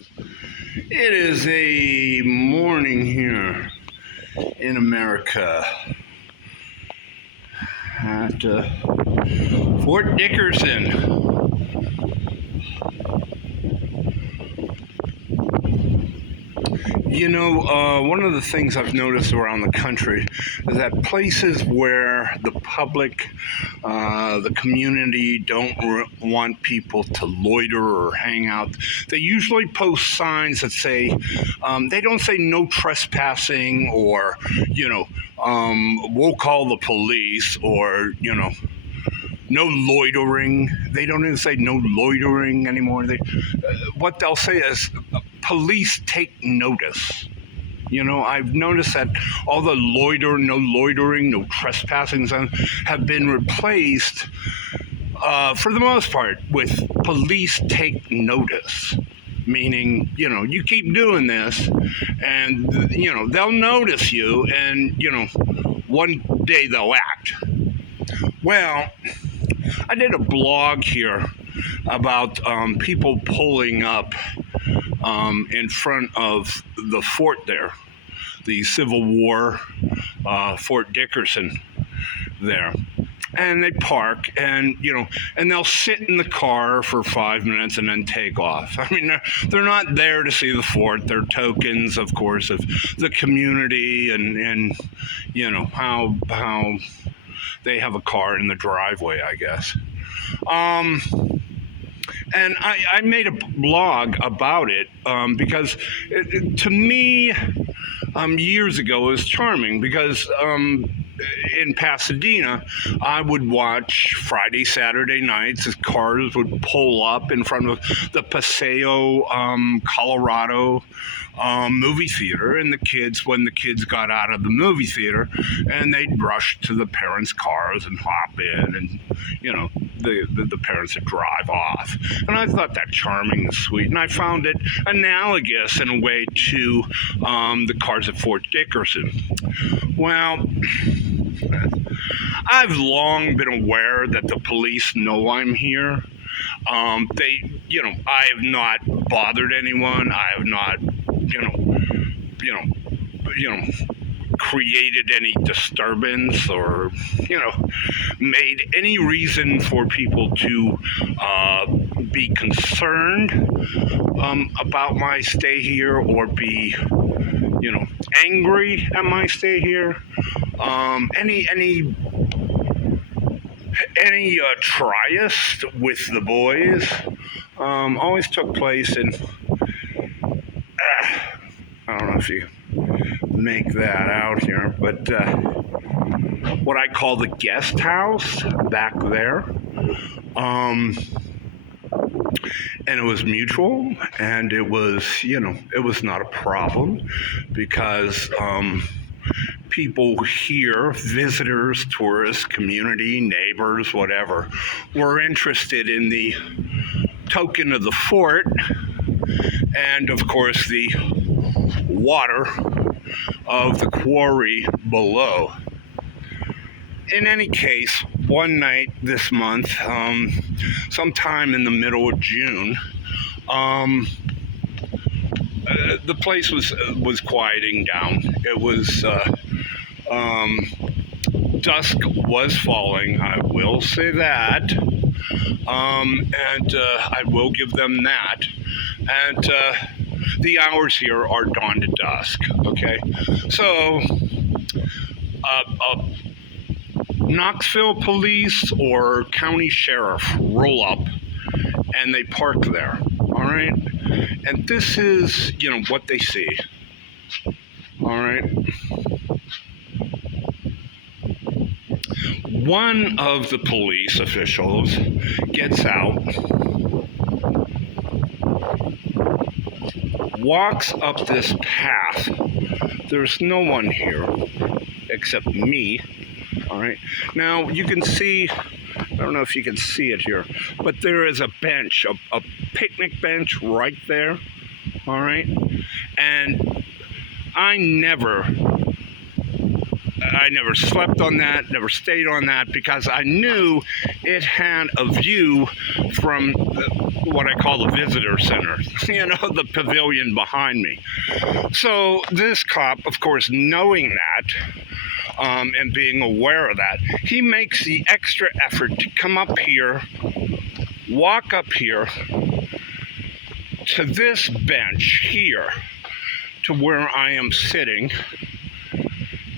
It is a morning here in America at Fort Dickerson. One of the things I've noticed around the country is that places where the public, the community don't want people to loiter or hang out, they usually post signs that say, they don't say no trespassing or, we'll call the police or, no loitering. They don't even say no loitering anymore. What they'll say is, police take notice. I've noticed that all the no loitering, no trespassing have been replaced, for the most part, with police take notice. Meaning, you keep doing this and, they'll notice you and, one day they'll act. Well, I did a blog here about people pulling up in front of the fort there, the Civil War Fort Dickerson there. And they park and, and they'll sit in the car for 5 minutes and then take off. I mean, they're not there to see the fort. They're tokens, of course, of the community and how they have a car in the driveway, I guess. And I made a blog about it because to me, years ago, it was charming because in Pasadena, I would watch Friday, Saturday nights as cars would pull up in front of the Paseo, Colorado movie theater, and when the kids got out of the movie theater, and they'd rush to the parents' cars and hop in, and the parents would drive off. And I thought that charming and sweet, and I found it analogous in a way to the cars at Fort Dickerson. Well, I've long been aware that the police know I'm here. I have not bothered anyone. I have not, created any disturbance or, made any reason for people to be concerned about my stay here or be, angry at my stay here. Any tryst with the boys always took place in, I don't know if you make that out here, but what I call the guest house back there. And it was mutual, and it was, it was not a problem because people here, visitors, tourists, community, neighbors, whatever, were interested in the token of the fort and, of course, the water of the quarry below. In any case, one night this month, sometime in the middle of June, the place was quieting down. It was dusk was falling. I will say that, and I will give them that. And the hours here are dawn to dusk. Okay, so Knoxville police or county sheriff roll up and they park there. All right, and this is what they see. All right. One of the police officials gets out, walks up this path. There's no one here except me. All right. Now you can see, I don't know if you can see it here, but there is a bench, a picnic bench right there. All right. And I never slept on that, never stayed on that, because I knew it had a view from what I call the visitor center, the pavilion behind me. So this cop, of course, knowing that, and being aware of that, he makes the extra effort to come up here, walk up here to this bench here, to where I am sitting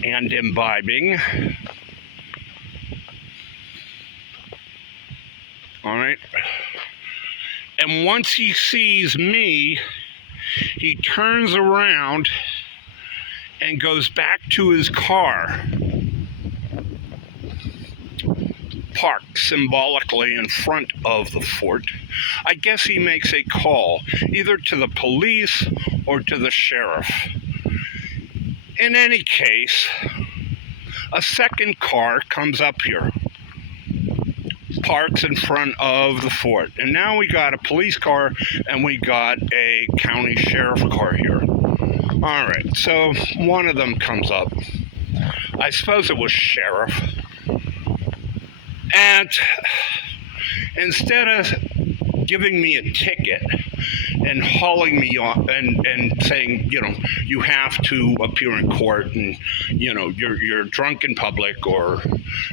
and imbibing. All right. And once he sees me, he turns around and goes back to his car, parked symbolically in front of the fort. I guess he makes a call, either to the police or to the sheriff. In any case, a second car comes up here, parks in front of the fort. And now we got a police car and we got a county sheriff car here. All right, so one of them comes up. I suppose it was sheriff. And instead of giving me a ticket and hauling me off and saying, you have to appear in court and, you're drunk in public or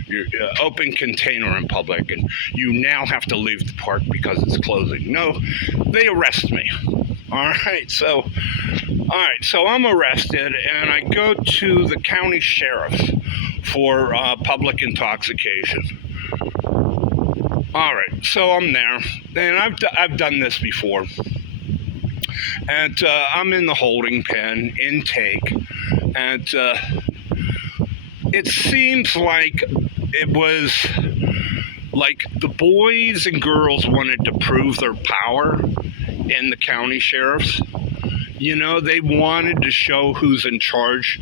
you're open container in public and you now have to leave the park because it's closing. No, they arrest me. All right, so I'm arrested and I go to the county sheriff for public intoxication. All right, so I'm there, and I've done this before, and I'm in the holding pen, intake, and it seems like it was like the boys and girls wanted to prove their power in the county sheriffs. They wanted to show who's in charge,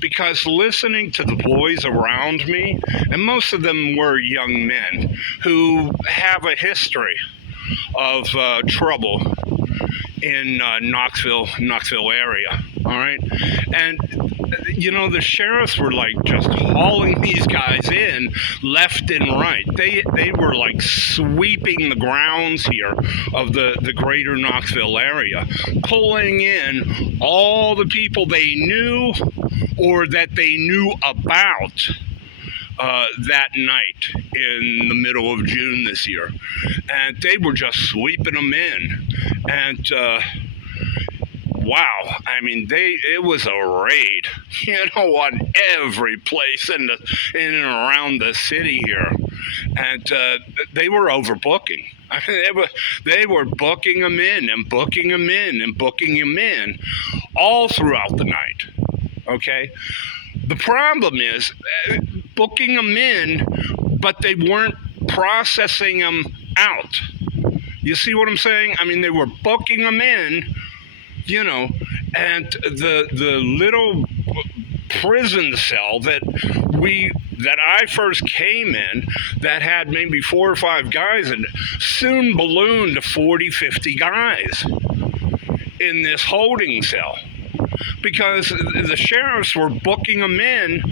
because listening to the boys around me, and most of them were young men who have a history of trouble in Knoxville area, all right? And, the sheriffs were like just hauling these guys in left and right. They were like sweeping the grounds here of the greater Knoxville area, pulling in all the people they knew or that they knew about that night in the middle of June this year. And they were just sweeping them in. And wow, I mean, it was a raid, on every place in and around the city here. And they were overbooking. I mean, they were booking them in and booking them in and booking them in all throughout the night, okay? The problem is booking them in, but they weren't processing them out. You see what I'm saying? I mean, they were booking them in, and the little prison cell that I first came in that had maybe 4 or 5 guys in it soon ballooned to 40, 50 guys in this holding cell, because the sheriffs were booking them in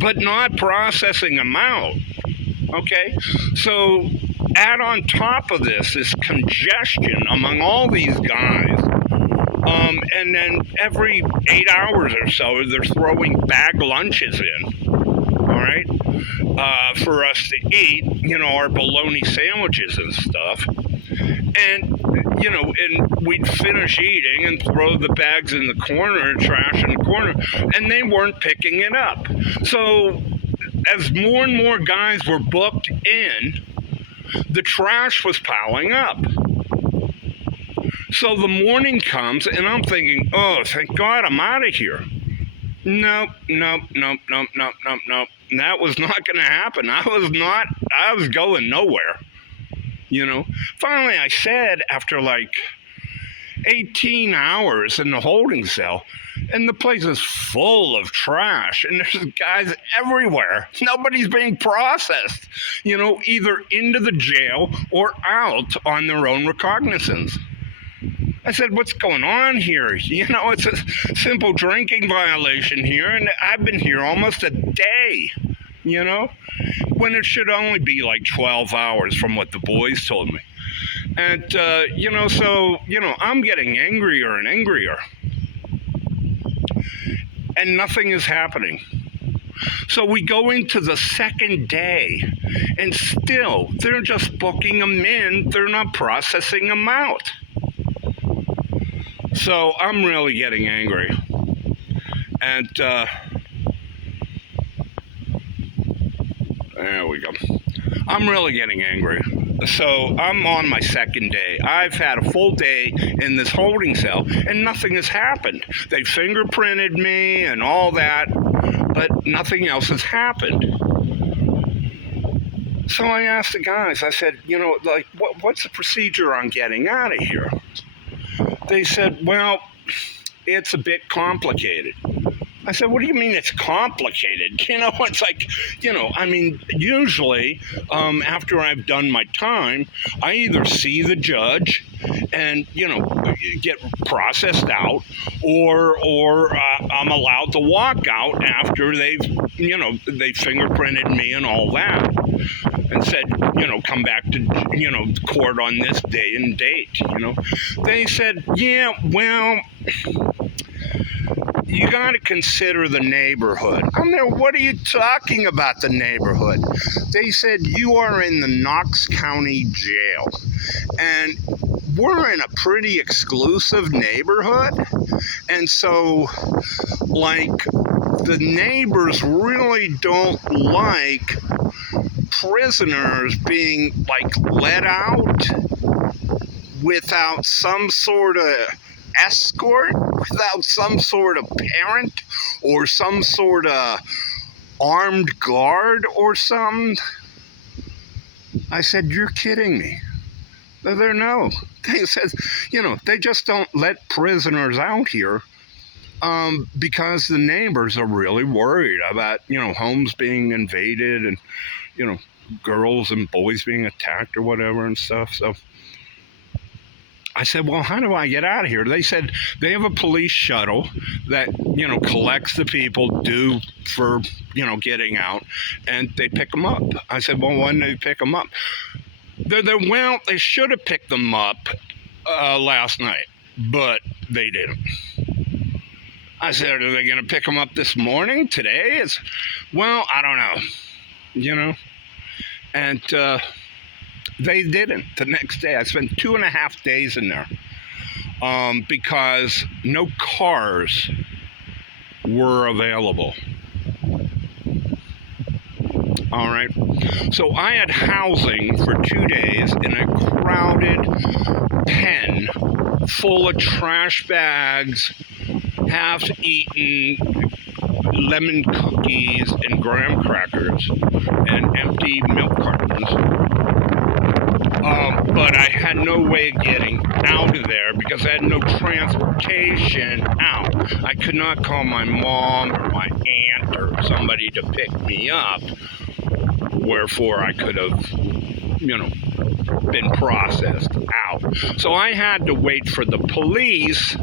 but not processing them out. Okay, so add on top of this congestion among all these guys. And then every 8 hours or so, they're throwing bag lunches in, all right, for us to eat, our bologna sandwiches and stuff. And, and we'd finish eating and throw the bags in the corner, trash in the corner, and they weren't picking it up. So as more and more guys were booked in, the trash was piling up. So the morning comes, and I'm thinking, oh, thank God I'm out of here. Nope. That was not going to happen. I was going nowhere, Finally, I said, after like 18 hours in the holding cell, and the place is full of trash, and there's guys everywhere. Nobody's being processed, either into the jail or out on their own recognizance. I said, what's going on here? It's a simple drinking violation here, and I've been here almost a day, when it should only be like 12 hours from what the boys told me. And, I'm getting angrier and angrier. And nothing is happening. So we go into the second day, and still, they're just booking them in. They're not processing them out. So I'm really getting angry. And, there we go. I'm really getting angry. So I'm on my second day. I've had a full day in this holding cell, and nothing has happened. They fingerprinted me and all that, but nothing else has happened. So I asked the guys, I said, what's the procedure on getting out of here? They said, well, it's a bit complicated. I said, what do you mean it's complicated? It's like, usually after I've done my time, I either see the judge and, get processed out, or I'm allowed to walk out after they fingerprinted me and all that, and said, come back to, court on this day and date, They said, yeah, well, you got to consider the neighborhood. I'm there, what are you talking about, the neighborhood? They said, you are in the Knox County Jail, and we're in a pretty exclusive neighborhood, and so, the neighbors really don't like prisoners being, let out without some sort of escort, without some sort of parent or some sort of armed guard or something. I said, you're kidding me. They're no. They said, they just don't let prisoners out here because the neighbors are really worried about, homes being invaded and, girls and boys being attacked or whatever and stuff. So I said, well, how do I get out of here? They said they have a police shuttle that, collects the people due for, getting out, and they pick them up. I said, well, when do they pick them up? Well, they should have picked them up last night, but they didn't. I said, are they going to pick them up this morning, today? Well, I don't know, And they didn't the next day. I spent 2.5 days in there because no cars were available. All right. So I had housing for 2 days in a crowded pen full of trash bags, half-eaten lemon cookies and graham crackers, and empty milk cartons. But I had no way of getting out of there because I had no transportation out. I could not call my mom or my aunt or somebody to pick me up, wherefore I could have, been processed out. So I had to wait for the police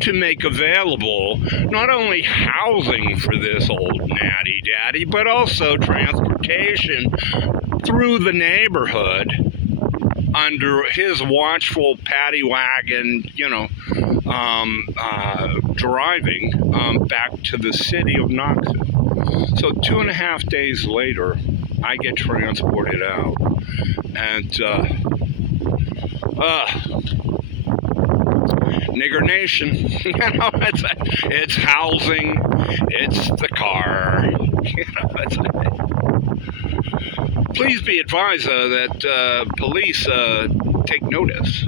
to make available not only housing for this old natty daddy, but also transportation through the neighborhood under his watchful paddy wagon, driving back to the city of Knoxville. So 2.5 days later, I get transported out, and nigger nation, it's housing, it's the car, Please be advised that police take notice